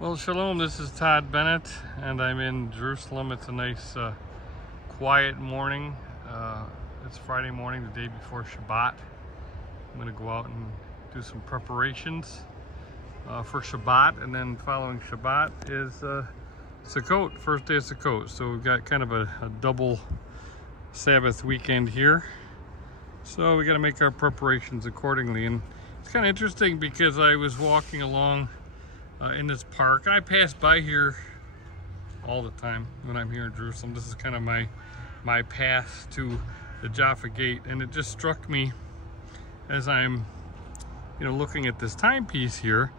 Well, shalom, this is Todd Bennett, and I'm in Jerusalem. It's a nice, quiet morning. It's Friday morning, the day before Shabbat. I'm going to go out and do some preparations for Shabbat, and then following Shabbat is Sukkot, first day of Sukkot. So we've got kind of a double Sabbath weekend here. So we got to make our preparations accordingly. And it's kind of interesting because I was walking along in this park. I pass by here all the time when I'm here in Jerusalem. This is kind of my path to the Jaffa Gate, and it just struck me as I'm looking at this timepiece here,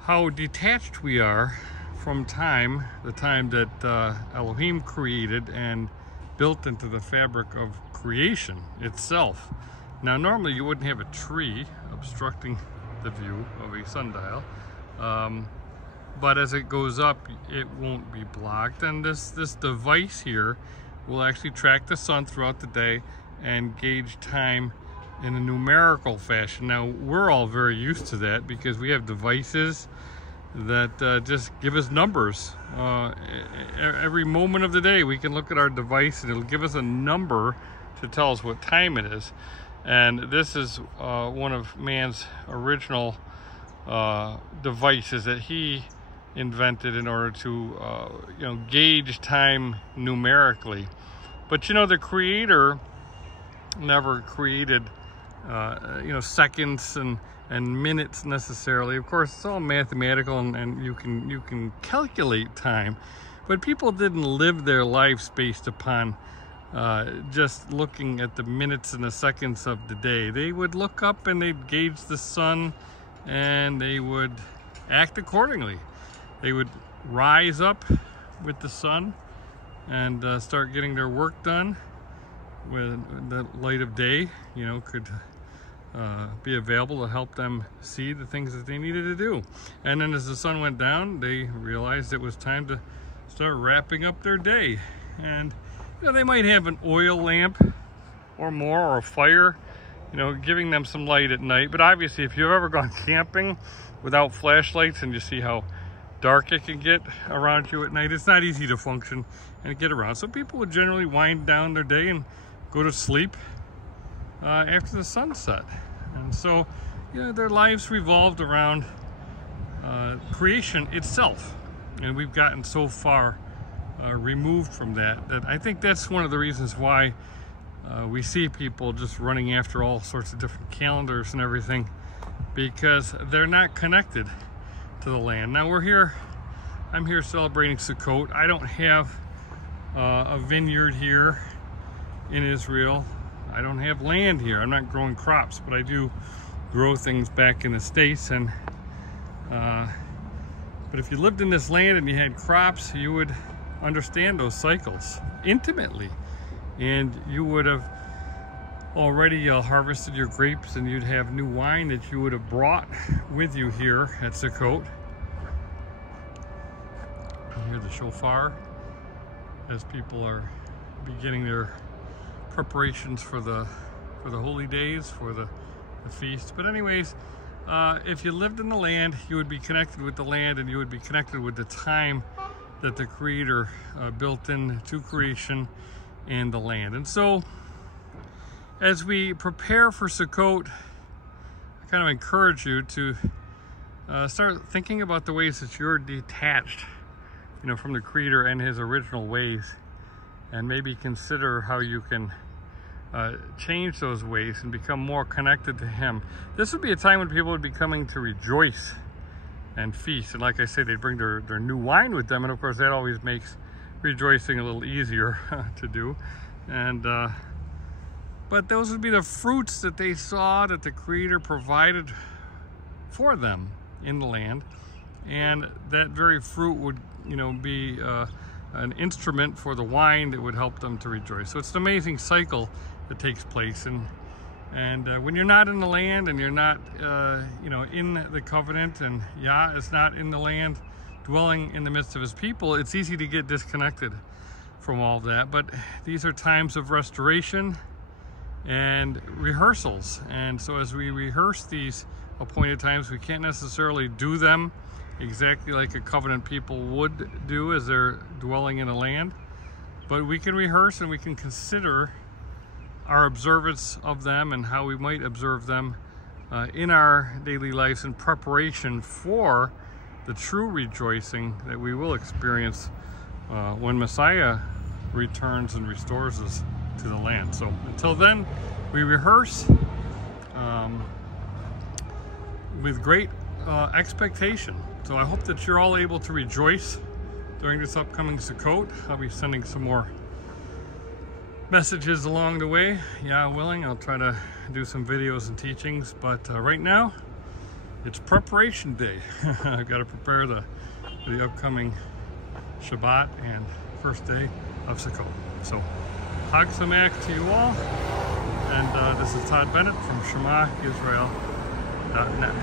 how detached we are from time, the time that Elohim created and built into the fabric of creation itself. Now normally you wouldn't have a tree obstructing the view of a sundial, but as it goes up it won't be blocked, and this device here will actually track the sun throughout the day and gauge time in a numerical fashion. Now we're all very used to that because we have devices that just give us numbers. Every moment of the day we can look at our device and it'll give us a number to tell us what time it is. And this is one of man's original devices that he invented in order to gauge time numerically. But the creator never created seconds and minutes necessarily. Of course it's all mathematical, and you can calculate time, but people didn't live their lives based upon just looking at the minutes and the seconds of the day. They would look up and they'd gauge the sun and they would act accordingly. They would rise up with the sun and start getting their work done with the light of day, could be available to help them see the things that they needed to do. And then as the sun went down, they realized it was time to start wrapping up their day. And they might have an oil lamp or more, or a fire, giving them some light at night. But obviously if you've ever gone camping without flashlights and you see how dark it can get around you at night, it's not easy to function and get around. So people would generally wind down their day and go to sleep after the sunset. And so their lives revolved around creation itself, and we've gotten so far removed from that I think that's one of the reasons why we see people just running after all sorts of different calendars and everything, because they're not connected to the land. Now I'm here celebrating Sukkot. I don't have a vineyard here in Israel. I don't have land here. I'm not growing crops, but I do grow things back in the States. And but if you lived in this land and you had crops, you would understand those cycles intimately, and you would have already harvested your grapes, and you'd have new wine that you would have brought with you here at Sukkot. You hear the shofar as people are beginning their preparations for the holy days, for the feast. But anyways, if you lived in the land, you would be connected with the land, and you would be connected with the time that the Creator built into creation and the land. And so as we prepare for Sukkot, I kind of encourage you to start thinking about the ways that you're detached from the Creator and his original ways, and maybe consider how you can change those ways and become more connected to him. This would be a time when people would be coming to rejoice and feast, and like I say, they'd bring their new wine with them, and of course that always makes rejoicing a little easier to do. And but those would be the fruits that they saw that the Creator provided for them in the land, and that very fruit would be an instrument for the wine that would help them to rejoice. So it's an amazing cycle that takes place. And when you're not in the land, and you're not in the covenant, and Yah is not in the land dwelling in the midst of his people, it's easy to get disconnected from all that. But these are times of restoration and rehearsals, and so as we rehearse these appointed times, we can't necessarily do them exactly like a covenant people would do as they're dwelling in a land. But we can rehearse and we can consider our observance of them and how we might observe them in our daily lives in preparation for the true rejoicing that we will experience when Messiah returns and restores us to the land. So until then, we rehearse with great expectation. So I hope that you're all able to rejoice during this upcoming Sukkot. I'll be sending some more messages along the way. Yah willing, I'll try to do some videos and teachings, but right now it's preparation day. I've got to prepare the upcoming Shabbat and first day of Sukkot. So Chag Sameach to you all, and this is Todd Bennett from ShemaIsrael.net.